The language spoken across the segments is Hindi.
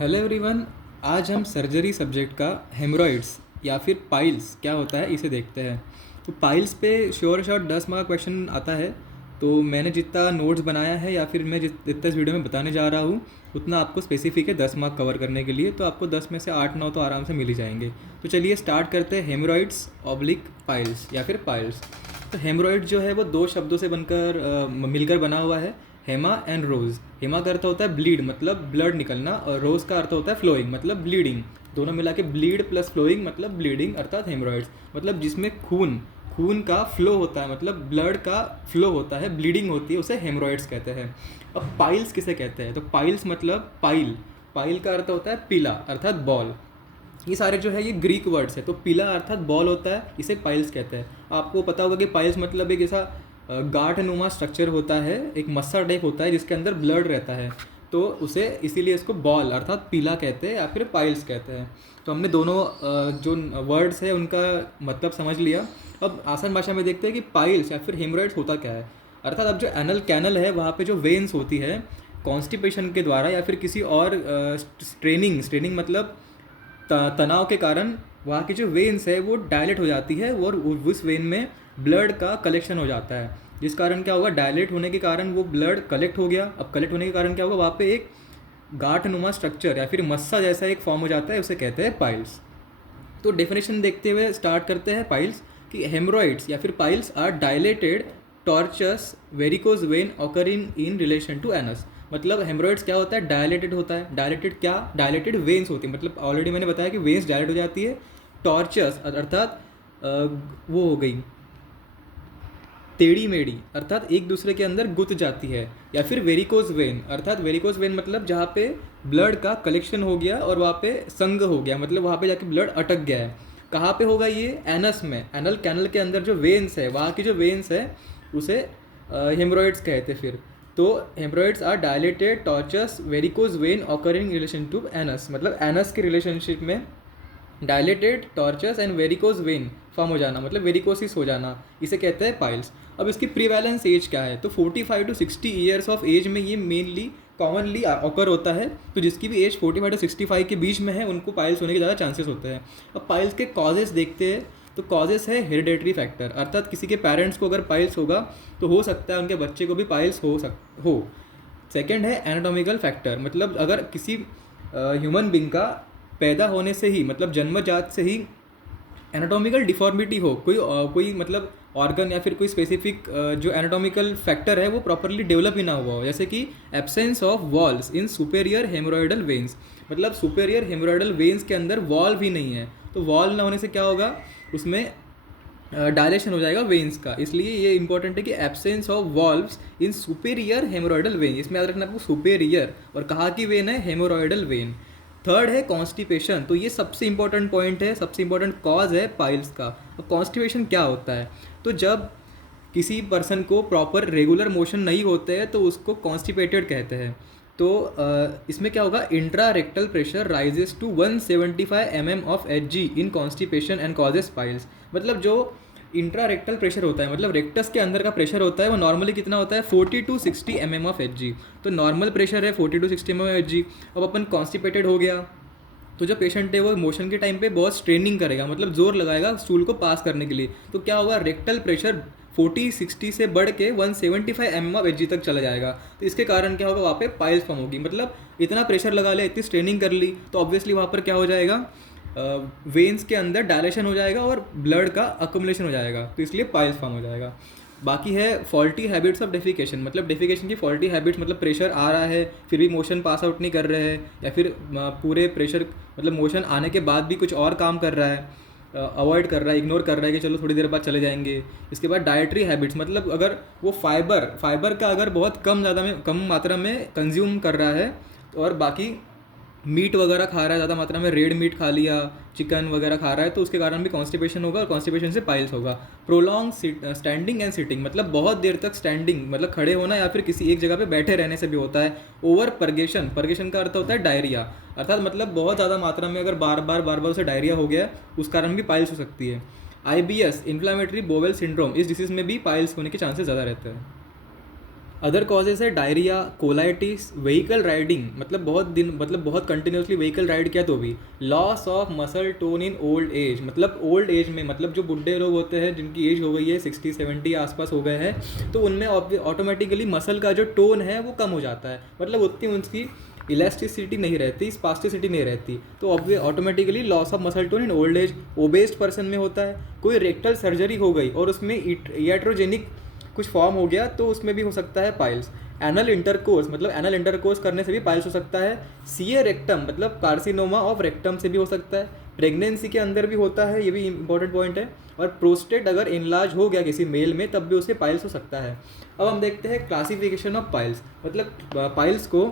Hello everyone. आज हम सर्जरी सब्जेक्ट का हेमरॉइड्स या फिर पाइल्स क्या होता है इसे देखते हैं। तो पाइल्स पे श्योर शॉट 10 मार्क क्वेश्चन आता है। तो मैंने जितना नोट्स बनाया है या फिर मैं जितना इस वीडियो में बताने जा रहा हूँ उतना आपको स्पेसिफिक है 10 मार्क कवर करने के लिए। तो आपको 10 में से 8-9 तो आराम से मिल ही जाएंगे। तो चलिए स्टार्ट करते हैं हेमरॉइड्स ऑब्लिक पाइल्स या फिर पाइल्स। तो हेमरॉइड जो है वो दो शब्दों से बनकर मिलकर बना हुआ है, हेमा एंड रोज। हेमा का अर्थ होता है ब्लीड मतलब ब्लड निकलना, और रोज का अर्थ होता है फ्लोइंग मतलब ब्लीडिंग। दोनों मिला के ब्लीड प्लस फ्लोइंग मतलब ब्लीडिंग अर्थात हेमरॉइड्स। मतलब जिसमें खून खून का फ्लो होता है, मतलब ब्लड का फ्लो होता है, ब्लीडिंग होती है, उसे हेमरॉइड्स कहते हैं। अब पाइल्स किसे कहते हैं? तो पाइल्स मतलब पाइल। पाइल का अर्थ होता है पीला अर्थात बॉल। ये सारे जो है ये ग्रीक वर्ड्स है। तो पीला अर्थात बॉल होता है, इसे पाइल्स कहते हैं। आपको पता होगा कि पाइल्स मतलब एक ऐसा गांठ नुमा स्ट्रक्चर होता है, एक मस्सा टाइप होता है जिसके अंदर ब्लड रहता है। तो उसे इसीलिए इसको बॉल अर्थात पीला कहते हैं या फिर पाइल्स कहते हैं। तो हमने दोनों जो वर्ड्स है उनका मतलब समझ लिया। अब आसान भाषा में देखते हैं कि पाइल्स या फिर हेमरॉइड्स होता क्या है। अर्थात अब जो एनल कैनल है वहाँ पे जो वेन्स होती है, कॉन्स्टिपेशन के द्वारा या फिर किसी और स्ट्रेनिंग स्ट्रेनिंग मतलब तनाव के कारण वहाँ की जो वेन्स है वो डायलेट हो जाती है और उस वेन में ब्लड का कलेक्शन हो जाता है। जिस कारण क्या होगा, डायलेट होने के कारण वो ब्लड कलेक्ट हो गया। अब कलेक्ट होने के कारण क्या होगा, वहाँ पे एक गांठ नुमा स्ट्रक्चर या फिर मस्सा जैसा एक फॉर्म हो जाता है, उसे कहते हैं पाइल्स। तो डेफिनेशन देखते हुए स्टार्ट करते हैं पाइल्स कि हेमरॉइड्स या फिर piles are dilated tortuous varicose vein occurring in relation to anus. मतलब हेमरॉइड्स क्या होता है, डायलेटेड होता है। डायलेटेड क्या, डायलेटेड वेन्स होती है। मतलब ऑलरेडी मैंने बताया कि वेन्स डायलेट हो जाती है। टॉर्चस अर्थात वो हो गई टेढ़ी मेढ़ी अर्थात एक दूसरे के अंदर गुथ जाती है। या फिर वेरिकोज वेन अर्थात वेरिकोज वेन मतलब जहाँ पे ब्लड का कलेक्शन हो गया और वहाँ पे संग हो गया, मतलब वहाँ पे जाके ब्लड अटक गया है। कहाँ पे होगा ये? एनस में, एनल कैनल के अंदर जो वेन्स है, वहाँ की जो वेन्स है उसे हेमरॉइड्स कहते हैं फिर। तो haemorrhoids are dilated tortuous varicose vein occurring relation to anus. मतलब एनस के रिलेशनशिप में dilated tortuous and varicose vein form हो जाना, मतलब वेरिकोसिस हो जाना, इसे कहते हैं पाइल्स। अब इसकी प्रीवैलेंस एज क्या है? तो 45 to 60 ईयर्स ऑफ एज में ये मेनली कॉमनली ऑकर होता है। तो जिसकी भी एज 45 to 65 के बीच में है उनको पाइल्स होने के ज़्यादा चांसेस होते हैं। अब पाइल्स के कॉजेज़ देखते हैं। तो कॉजेज़ है हेरिडेटरी फैक्टर, अर्थात किसी के पेरेंट्स को अगर पाइल्स होगा तो हो सकता है उनके बच्चे को भी पाइल्स हो। सेकेंड है एनाटॉमिकल फैक्टर, मतलब अगर किसी ह्यूमन बींग का पैदा होने से ही मतलब जन्मजात से ही एनाटॉमिकल डिफॉर्मिटी हो, कोई मतलब ऑर्गन या फिर कोई स्पेसिफिक जो एनाटॉमिकल फैक्टर है वो प्रॉपरली डेवलप ही ना हुआ हो, जैसे कि absence of walls in superior haemorrhoidal veins. मतलब सुपेरियर हेमोरॉइडल वेन्स के अंदर वॉल भी नहीं है। तो वॉल ना होने से क्या होगा, उसमें डायलेशन हो जाएगा वेन्स का। इसलिए ये इंपॉर्टेंट है कि absence of valves in superior haemorrhoidal vein. इसमें याद रखना आपको सुपेरियर, और कहाँ की वेन है? हेमोरॉइडल वेन। थर्ड है कॉन्स्टिपेशन। तो ये सबसे इंपॉर्टेंट पॉइंट है, सबसे इंपॉर्टेंट कॉज है पाइल्स का। अब कॉन्स्टिपेशन क्या होता है? तो जब किसी पर्सन को प्रॉपर रेगुलर मोशन नहीं होते हैं तो उसको कॉन्स्टिपेटेड कहते हैं। तो इसमें क्या होगा, intra rectal pressure rises to 175 mm of Hg in constipation and causes piles. मतलब जो इंट्रा रेक्टल प्रेशर होता है, मतलब रेक्टस के अंदर का प्रेशर होता है, वो नॉर्मली कितना होता है? 40 to 60 mm ऑफ Hg। तो नॉर्मल प्रेशर है 40 to 60 mm ऑफ Hg। अब अपन कॉन्स्टिपेटेड हो गया तो जो पेशेंट है वो मोशन के टाइम पे बहुत स्ट्रेनिंग करेगा, मतलब जोर लगाएगा स्टूल को पास करने के लिए। तो क्या होगा, रेक्टल प्रेशर 40-60 से बढ़ के 175 mm ऑफ Hg तक चला जाएगा। तो इसके कारण क्या होगा, वहाँ पे पाइल्स फॉर्म होगी। मतलब इतना प्रेशर लगा लिया, इतनी स्ट्रेनिंग कर ली, तो ऑब्वियसली वहाँ पर क्या हो जाएगा, वेन्स के अंदर डायलेशन हो जाएगा और ब्लड का अकोमुलेशन हो जाएगा, तो इसलिए पाइल्स फॉर्म हो जाएगा। बाकी है फॉल्टी हैबिट्स ऑफ डेफिकेशन। मतलब डेफिकेशन की फॉल्टी हैबिट्स, मतलब प्रेशर आ रहा है फिर भी मोशन पास आउट नहीं कर रहे हैं, या फिर पूरे प्रेशर मतलब मोशन आने के बाद भी कुछ और काम कर रहा है, अवॉइड कर रहा है, इग्नोर कर रहा है कि चलो थोड़ी देर बाद चले जाएंगे। इसके बाद डाइटरी हैबिट्स, मतलब अगर वो फाइबर का अगर बहुत कम मात्रा में कंज्यूम कर रहा है, और बाकी मीट वगैरह खा रहा है ज़्यादा मात्रा में, रेड मीट खा लिया, चिकन वगैरह खा रहा है, तो उसके कारण भी कॉन्स्टिपेशन होगा और कॉन्स्टिपेशन से पाइल्स होगा। प्रोलॉन्ग स्टैंडिंग एंड सिटिंग, मतलब बहुत देर तक स्टैंडिंग मतलब खड़े होना या फिर किसी एक जगह पे बैठे रहने से भी होता है। ओवर परगेशन का अर्थ होता है डायरिया, अर्थात मतलब बहुत ज़्यादा मात्रा में अगर बार बार उसे डायरिया हो गया, उस कारण भी पाइल्स हो सकती है। IBS इन्फ्लामेटरी बोवेल सिंड्रोम, इस डिसीज़ में भी पाइल्स होने के चांसेस ज़्यादा रहते हैं। अदर कॉजेज है डायरिया, कोलाइटिस, व्हीकल राइडिंग, मतलब बहुत कंटिन्यूसली व्हीकल राइड किया तो भी, loss of muscle tone in old as, मतलब ओल्ड एज में, मतलब जो बुढ़े लोग होते हैं जिनकी एज हो गई है 60-70 आसपास हो गए हैं, तो उनमें ऑटोमेटिकली मसल का जो टोन है वो कम हो जाता है, मतलब उतनी उनकी इलास्टिसिटी नहीं रहती, स्पास्टिसिटी नहीं रहती, तो automatically loss of muscle tone in old age. Obese person में होता है, कोई रेक्टल सर्जरी हो गई और उसमें iatrogenic कुछ फॉर्म हो गया तो उसमें भी हो सकता है पाइल्स। एनल इंटरकोर्स, मतलब एनल इंटरकोर्स करने से भी पाइल्स हो सकता है। सीए रेक्टम, मतलब कार्सिनोमा ऑफ रेक्टम से भी हो सकता है। प्रेगनेंसी के अंदर भी होता है, ये भी इंपॉर्टेंट पॉइंट है। और प्रोस्टेट अगर इनलार्ज हो गया किसी मेल में तब भी उसे पाइल्स हो सकता है। अब हम देखते हैं क्लासिफिकेशन ऑफ पाइल्स, मतलब पाइल्स को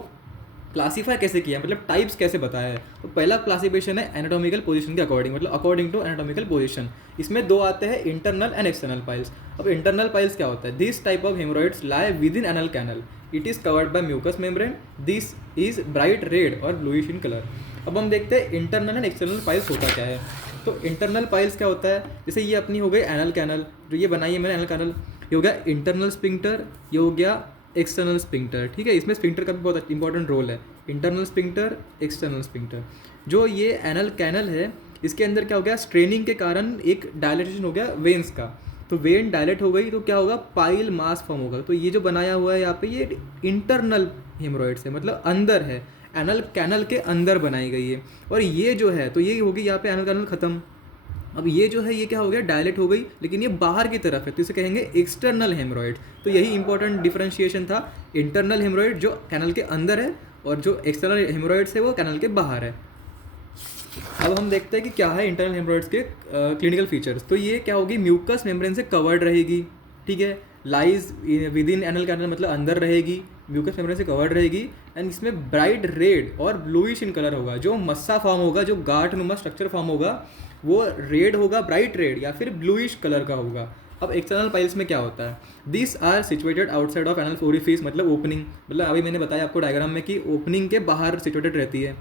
क्लासीफाई कैसे किया, मतलब टाइप्स कैसे बताया है। तो पहला क्लासिफिकेशन है एनाटॉमिकल पोजीशन के अकॉर्डिंग, मतलब अकॉर्डिंग टू एनाटॉमिकल पोजीशन। इसमें दो आते हैं, इंटरनल एंड एक्सटर्नल पाइल्स। अब इंटरनल पाइल्स क्या होता है? This type of haemorrhoids lie with in anal canal, it is covered by mucus membrane, this is bright red और ब्लूइश इन कलर। अब हम देखते हैं इंटरनल एंड एक्सटर्नल पाइल्स होता क्या है। तो इंटरनल पाइल्स क्या होता है? जैसे ये अपनी हो गई एनल कैनल, जो ये बनाई है मैंने एनल कैनल, ये हो गया इंटरनल स्पिंक्टर, ये हो गया एक्सटर्नल स्पिंक्टर। ठीक है, इसमें स्पिंक्टर का भी बहुत इंपॉर्टेंट रोल है। Internal sphincter, external sphincter. जो ये एनल कैनल है, इसके अंदर क्या हो गया, स्ट्रेनिंग के कारण एक डायलेटेशन हो गया वेन्स का, तो वेन डायलेट हो गई तो क्या होगा, पाइल मास फॉर्म होगा। तो ये जो बनाया हुआ है यहाँ पे, ये इंटरनल हेमोरॉइड्स है, मतलब अंदर है, एनल कैनल के अंदर बनाई गई है। और ये जो है, तो ये होगी यहाँ पे एनल कैनल खत्म। अब ये जो है, ये क्या हो गया, डायलेट हो गई, लेकिन ये बाहर की तरफ है, तो इसे कहेंगे एक्सटर्नल हेमोरॉइड। तो यही इंपॉर्टेंट डिफरेंशिएशन था, इंटरनल हेमोरॉइड जो कैनल के अंदर है, और जो एक्सटर्नल हेमोरॉइड्स है वो कैनल के बाहर है। अब हम देखते हैं कि क्या है इंटरनल हेमोरॉइड्स के क्लिनिकल फीचर्स। तो ये क्या होगी, म्यूकस मेम्ब्रेन से कवर्ड रहेगी। ठीक है, lies with in anal canal, मतलब अंदर रहेगी, म्यूकस मेम्ब्रेन से कवर्ड रहेगी। एंड इसमें ब्राइट रेड और ब्लूइश इन कलर होगा। जो मस्सा फॉर्म होगा, जो गांठ नुमा स्ट्रक्चर फॉर्म होगा, वो रेड होगा, ब्राइट रेड या फिर ब्लूइश कलर का होगा। अब एक्सटर्नल पाइल्स में क्या होता है, this are situated outside of anal orifice, मतलब ओपनिंग, मतलब अभी मैंने बताया आपको डायग्राम में कि ओपनिंग के बाहर सिचुएटेड रहती है।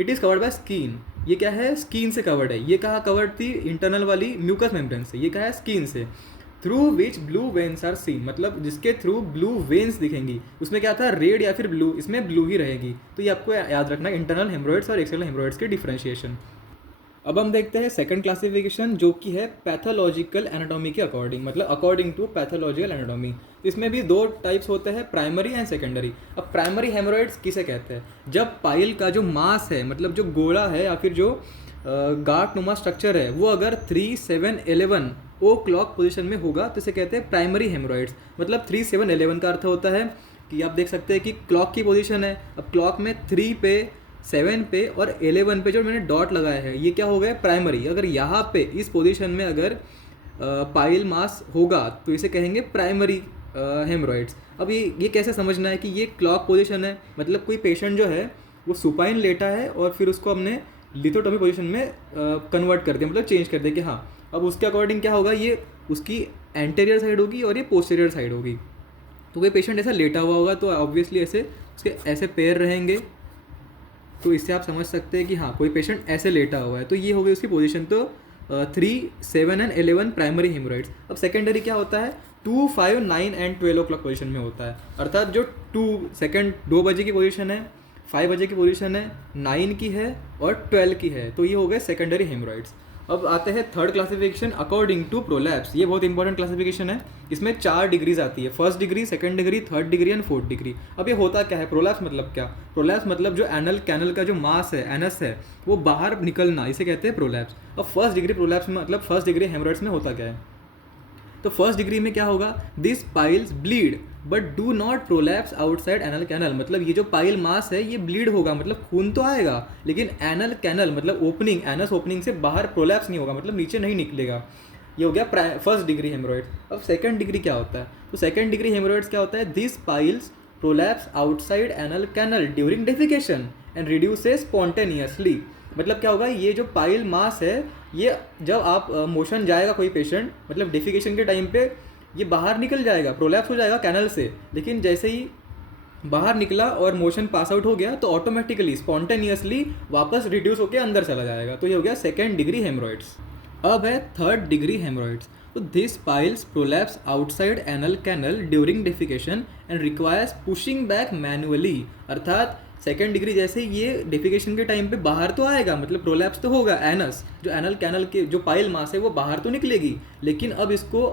It is covered by skin, ये क्या है, स्किन से कवर्ड है। ये कहाँ कवर्ड थी, इंटरनल वाली म्यूकस मेम्ब्रेन से, ये क्या है, स्किन से। Through which blue veins are seen, मतलब जिसके थ्रू ब्लू वेन्स दिखेंगी, उसमें क्या था, रेड या फिर ब्लू, इसमें ब्लू ही रहेगी। तो ये आपको याद रखना है, इंटरनल हेमोरॉइड्स और एक्सटर्नल हेमोरॉइड्स के डिफरेंशिएशन। अब हम देखते हैं सेकंड क्लासिफिकेशन, जो कि है पैथोलॉजिकल एनाटॉमी के अकॉर्डिंग, मतलब अकॉर्डिंग टू पैथोलॉजिकल एनाटॉमी। इसमें भी दो टाइप्स होते हैं, प्राइमरी एंड सेकेंडरी। अब प्राइमरी हेमोरॉइड्स किसे कहते हैं, जब पाइल का जो मास है, मतलब जो गोला है या फिर जो गांठ नुमा स्ट्रक्चर है, वो अगर 3, 7, 11 ओ क्लॉक पोजिशन में होगा तो इसे कहते हैं प्राइमरी हेमोरॉइड्स। मतलब 3, 7, 11 का अर्थ होता है कि आप देख सकते हैं कि क्लॉक की पोजीशन है, अब क्लॉक में 3 पे, 7 पे और 11 पे जो मैंने डॉट लगाया है, ये क्या हो गया, प्राइमरी। अगर यहाँ पे इस पोजीशन में अगर पाइल मास होगा तो इसे कहेंगे प्राइमरी हेमोरॉइड्स। अब ये कैसे समझना है कि ये क्लॉक पोजीशन है, मतलब कोई पेशेंट जो है वो सुपाइन लेटा है और फिर उसको हमने लिथोटॉमी पोजीशन में कन्वर्ट कर दिया, मतलब चेंज कर दिया कि हाँ, अब उसके अकॉर्डिंग क्या होगा, ये उसकी एंटेरियर साइड होगी और ये पोस्टीरियर साइड होगी। तो कोई पेशेंट ऐसा लेटा हुआ होगा तो ऑब्वियसली ऐसे उसके ऐसे पैर रहेंगे, तो इससे आप समझ सकते हैं कि हाँ, कोई पेशेंट ऐसे लेटा हुआ है, तो ये हो गई उसकी पोजीशन। तो 3, 7 एंड 11 प्राइमरी हेमोरॉइड्स। अब सेकेंडरी क्या होता है, 2, 5, 9 एंड 12 ओ क्लॉक पोजीशन में होता है, अर्थात जो 2 बजे की पोजीशन है, 5 बजे की पोजीशन है, 9 की है और 12 की है, तो ये हो गए सेकेंडरी हेमोरॉइड्स। अब आते हैं third classification according to prolapse. ये बहुत इंपॉर्टेंट क्लासिफिकेशन है, इसमें 4 डिग्रीज आती है, first degree, second degree, third degree and fourth degree. अब ये होता क्या है, प्रोलैप्स मतलब क्या, प्रोलैप्स मतलब जो एनल कैनल का जो मास है, एनस है, वो बाहर निकलना, इसे कहते हैं प्रोलैप्स। अब फर्स्ट डिग्री प्रोलैप्स में मतलब फर्स्ट डिग्री हेमोरॉइड्स में होता क्या है, तो फर्स्ट डिग्री में क्या होगा, this piles bleed but do not prolapse outside anal canal. मतलब ये जो पाइल मास है ये ब्लीड होगा, मतलब खून तो आएगा, लेकिन एनल कैनल मतलब ओपनिंग, एनस ओपनिंग से बाहर प्रोलैप्स नहीं होगा, मतलब नीचे नहीं निकलेगा। ये हो गया फर्स्ट डिग्री हेमोरॉइड। अब सेकंड डिग्री क्या होता है, तो सेकंड डिग्री हेमोरॉइड्स क्या होता है, this piles prolapse outside anal canal during defecation and reduces spontaneously. मतलब क्या होगा, ये जो पाइल मास है, ये जब आप मोशन जाएगा कोई पेशेंट, मतलब डेफिकेशन के टाइम पे ये बाहर निकल जाएगा, प्रोलैप्स हो जाएगा कैनल से, लेकिन जैसे ही बाहर निकला और मोशन पास आउट हो गया तो ऑटोमेटिकली स्पॉन्टेनियसली वापस रिड्यूस होकर अंदर चला जाएगा। तो ये हो गया सेकेंड डिग्री हेमोरॉइड्स। अब है थर्ड डिग्री हेमोरॉइड्स। तो this piles prolapse outside anal canal during defecation and requires pushing back manually. अर्थात सेकेंड डिग्री जैसे ये डेफिकेशन के टाइम पे बाहर तो आएगा, मतलब प्रोलैप्स तो होगा, एनस जो एनल कैनल के जो पाइल मास है वो बाहर तो निकलेगी, लेकिन अब इसको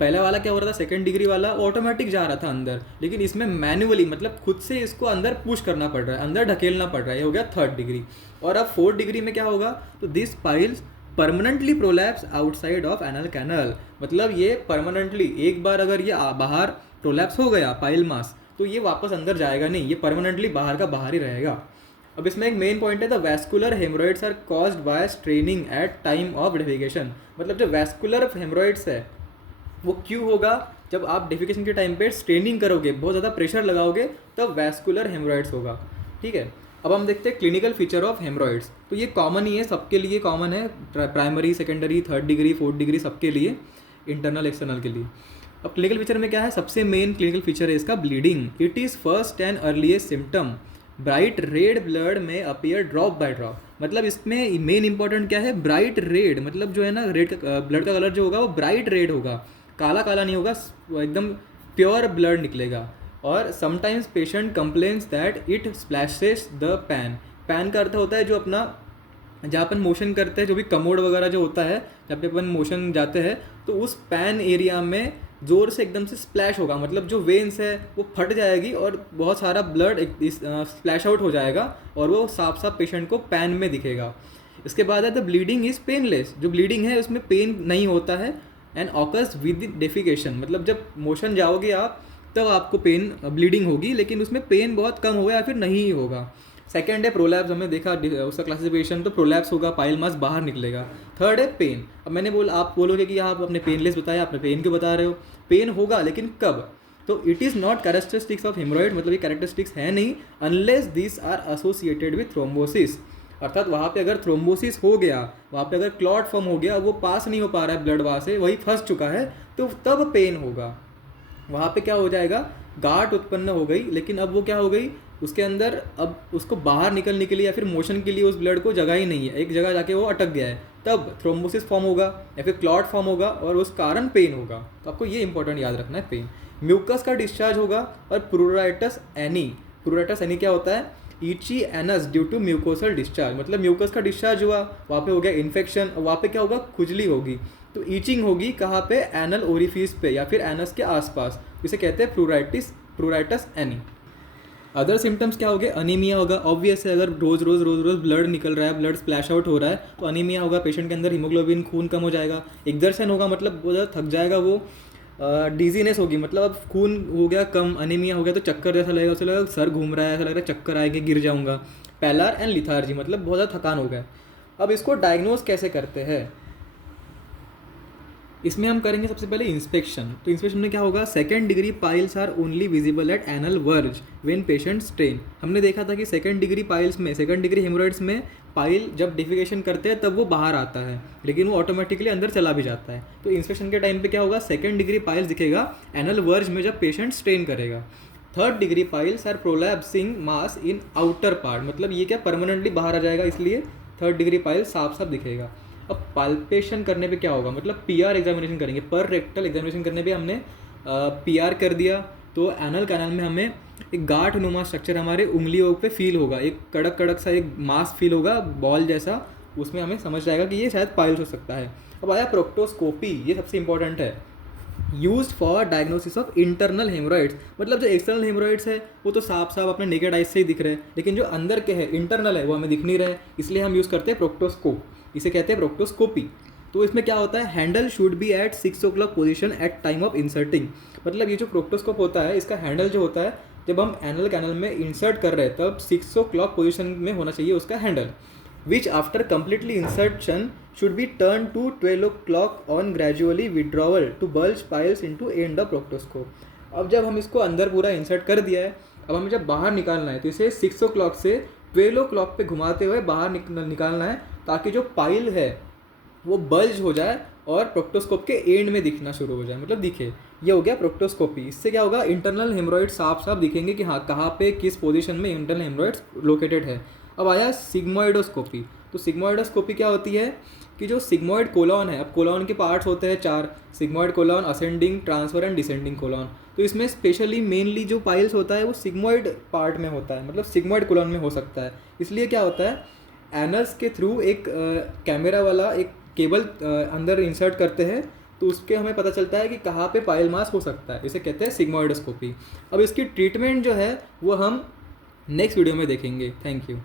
पहला वाला क्या हो रहा था, सेकंड डिग्री वाला ऑटोमेटिक जा रहा था अंदर, लेकिन इसमें मैन्युअली मतलब खुद से इसको अंदर पुश करना पड़ रहा है, अंदर ढकेलना पड़ रहा है, ये हो गया थर्ड डिग्री। और अब फोर्थ डिग्री में क्या होगा, तो this piles permanently prolapse outside of anal canal, मतलब ये परमानेंटली एक बार अगर ये बाहर प्रोलैप्स हो गया पाइल मास तो ये वापस अंदर जाएगा नहीं, ये परमानेंटली बाहर का बाहर ही रहेगा। अब इसमें एक मेन पॉइंट है, the vascular haemorrhoids are caused by straining at time of defecation. मतलब जो वैस्कुलर हेमोरॉइड्स है वो क्यों होगा, जब आप डेफिकेशन के टाइम पे स्ट्रेनिंग करोगे, बहुत ज़्यादा प्रेशर लगाओगे, तब वैस्कुलर हेमोरॉइड्स होगा। ठीक है, अब हम देखते हैं क्लिनिकल फीचर ऑफ हेमोरॉइड्स। तो ये कॉमन ही है, सबके लिए कॉमन है, primary, secondary, third degree, fourth degree, सबके लिए, इंटरनल एक्सटर्नल के लिए। अब क्लिनिकल फीचर में क्या है, सबसे मेन क्लिनिकल फीचर है इसका bleeding. It is first and earliest symptom, bright red blood में अपीयर ड्रॉप बाय ड्रॉप। मतलब इसमें मेन इंपॉर्टेंट क्या है, ब्राइट रेड, मतलब जो है ना रेड का ब्लड का कलर जो होगा वो ब्राइट रेड होगा, काला काला नहीं होगा, एकदम प्योर ब्लड निकलेगा। और sometimes patient complains that it splashes the pan. Pan का अर्थ होता है जो अपना जहाँ अपन मोशन करते हैं, जो भी कमोड वगैरह जो होता है जब पे अपन मोशन जाते हैं, तो उस पैन एरिया में ज़ोर से एकदम से स्प्लैश होगा, मतलब जो वेन्स है वो फट जाएगी और बहुत सारा ब्लड स्प्लैश आउट हो जाएगा और वो साफ साफ पेशेंट को पैन में दिखेगा। इसके बाद है द ब्लीडिंग इज़ पेनलेस, जो ब्लीडिंग है उसमें पेन नहीं होता है। एंड ऑकर्स विद डेफिकेशन, मतलब जब मोशन जाओगे आप तब आपको पेन ब्लीडिंग होगी, लेकिन उसमें पेन बहुत कम होगा या फिर नहीं होगा। सेकेंड है प्रोलैप्स, हमने देखा उसका क्लासिफिकेशन, तो प्रोलैप्स होगा, पाइल मास बाहर निकलेगा। थर्ड है पेन। अब मैंने आप बोलोगे कि आप अपने पेनलेस बताया, आपने पेन क्यों बता रहे हो, पेन होगा लेकिन कब, तो it is not characteristics of hemorrhoid, मतलब ये कैरेक्टरिस्टिक्स है नहीं, unless this are associated with thrombosis. अर्थात वहाँ पे अगर थ्रोम्बोसिस हो गया, वहाँ पे अगर क्लॉट फॉर्म हो गया, वो पास नहीं हो पा रहा है ब्लड वहाँ से, वही फंस चुका है, तो तब पेन होगा। वहाँ पे क्या हो जाएगा, गांठ उत्पन्न हो गई, लेकिन अब वो क्या हो गई, उसके अंदर अब उसको बाहर निकलने के लिए या फिर मोशन के लिए उस ब्लड को जगह ही नहीं है, एक जगह जाके वो अटक गया है, तब थ्रोम्बोसिस फॉर्म होगा या फिर क्लॉट फॉर्म होगा और उस कारण पेन होगा। तो आपको ये इंपॉर्टेंट याद रखना है, पेन। म्यूकस का डिस्चार्ज होगा और प्रूराइटस एनी। प्रूराइटस एनी क्या होता है, itchy anus due to mucosal discharge, मतलब म्यूकस का डिस्चार्ज हुआ, वहाँ पे हो गया इन्फेक्शन, वहाँ पे क्या होगा, खुजली होगी, तो ईचिंग होगी कहाँ पे, एनल ओरिफिस पे या फिर एनस के आसपास, इसे कहते हैं प्रूराइटस एनी। अदर सिम्टम्स क्या हो गए, अनीमिया होगा, ऑब्वियस है, अगर रोज़ रोज़ ब्लड निकल रहा है, ब्लड स्प्लैश आउट हो रहा है, तो अनीमिया होगा, पेशेंट के अंदर हीमोग्लोबिन खून कम हो जाएगा। एक्सर्शन होगा, मतलब बहुत ज़्यादा थक जाएगा वो। डिजीनेस होगी, मतलब अब खून हो गया कम, अनीमिया हो गया तो चक्कर जैसा लगेगा, उसे लगेगा सर घूम रहा है, ऐसा लग रहा है चक्कर आएंगे, गिर जाऊँगा। पैलार एंड लिथार्जी, मतलब बहुत ज़्यादा थकान हो गया। अब इसको डायग्नोज कैसे करते हैं, इसमें हम करेंगे सबसे पहले इंस्पेक्शन। तो इंस्पेक्शन में क्या होगा, second degree piles are only visible at anal verge when patient strain. हमने देखा था कि सेकंड डिग्री पाइल्स में, सेकंड डिग्री हेमोरॉइड्स में पाइल जब डिफिकेशन करते हैं तब वो बाहर आता है, लेकिन वो ऑटोमेटिकली अंदर चला भी जाता है। तो इंस्पेक्शन के टाइम पे क्या होगा, सेकंड डिग्री पाइल्स दिखेगा एनल वर्ज में जब पेशेंट स्ट्रेन करेगा। Third degree piles are prolapsing mass in outer part, मतलब ये क्या परमानेंटली बाहर आ जाएगा, इसलिए थर्ड डिग्री पाइल साफ साफ दिखेगा। अब पाल्पेशन करने पे क्या होगा, मतलब पीआर एग्जामिनेशन करेंगे, पर रेक्टल एग्जामिनेशन करने पे हमने पीआर कर दिया, तो एनल कैनाल में हमें एक गांठ नुमा स्ट्रक्चर हमारे उंगलियों पे फील होगा, एक कड़क कड़क सा एक मास फील होगा, बॉल जैसा, उसमें हमें समझ जाएगा कि ये शायद पाइल्स हो सकता है। अब आया प्रोक्टोस्कोपी, ये सबसे इंपॉर्टेंट है, use for diagnosis of internal hemorrhoids. मतलब जो एक्सटर्नल हेमोरॉइड्स है वो तो साफ साफ अपने नेकेड आइज से ही दिख रहे हैं, लेकिन जो अंदर के है इंटरनल है वो हमें दिख नहीं रहे, इसलिए हम यूज़ करते हैं प्रोक्टोस्कोप, इसे कहते हैं प्रोक्टोस्कोपी। तो इसमें क्या होता है, handle should be at 6 o'clock position at time of inserting. मतलब ये जो प्रोक्टोस्कोप होता है, इसका हैंडल जो होता है, जब हम एनल कैनल में इंसर्ट कर रहे हैं तब 6 o'clock पोजीशन में होना चाहिए उसका handle, which after completely insertion should be turned to 12 o'clock on gradually withdrawal to bulge piles into end of proctoscope। अब जब हम इसको अंदर पूरा इंसर्ट कर दिया है, अब हमें जब बाहर निकालना है तो इसे 6 o'clock से 12 o'clock पे घुमाते हुए बाहर निकालना है, ताकि जो पाइल है वो बल्ज हो जाए और प्रोक्टोस्कोप के एंड में दिखना शुरू हो जाए, मतलब दिखे। ये हो गया प्रोक्टोस्कोपी। इससे क्या होगा, इंटरनल हेमोरॉइड साफ साफ दिखेंगे कि हाँ कहाँ पे किस पोजीशन में इंटरनल हेमोरॉइड्स लोकेटेड है। अब आया सिग्मोइडोस्कोपी। तो सिग्मोइडोस्कोपी क्या होती है कि जो सिग्मोइड कोलॉन है, अब कोलॉन के पार्ट्स होते हैं 4, sigmoid colon, ascending, transfer and descending colon. तो इसमें स्पेशली मेनली जो पाइल्स होता है वो सिग्मोइड पार्ट में होता है, मतलब सिग्मोइड कोलॉन में हो सकता है। इसलिए क्या होता है, एनस के थ्रू एक कैमरा वाला एक केबल अंदर इंसर्ट करते हैं, तो उसके हमें पता चलता है कि कहाँ पे पाइल मास हो सकता है। इसे कहते हैं सिग्मोइडोस्कोपी। अब इसकी ट्रीटमेंट जो है वो हम नेक्स्ट वीडियो में देखेंगे। Thank you.